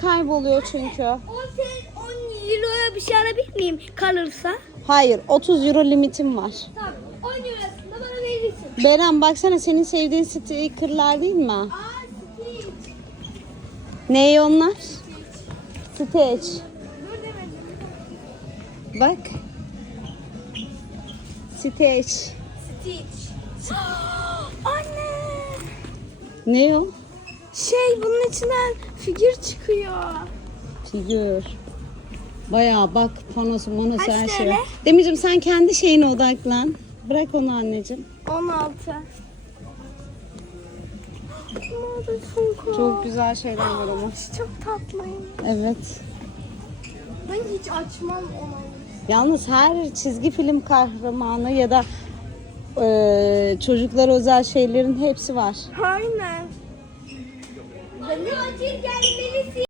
kayboluyor çünkü. 10, 10 euroya bir şey alabilir miyim kalırsa? Hayır 30 euro limitim var. Tamam 10 eurosunu da bana verirsin. Beren baksana senin sevdiğin stickerlar değil mi? Aa Stitch. Ne onlar? Stitch. Dur demedim. Bak. Stitch. Stitch. Anne. Ne o? Şey bunun içinden figür çıkıyor. Figür. Bayağı bak panosu monosu Kaç her şey. TL? Demircim sen kendi şeyine odaklan. Bırak onu anneciğim. 16. Mother Funko. Çok güzel şeyler var ama. Çok tatlıyım. Evet. Ben hiç açmam onu. Yalnız her çizgi film kahramanı ya da eee çocuklara özel şeylerin hepsi var. Aynen. Ben de açır gelmelisin.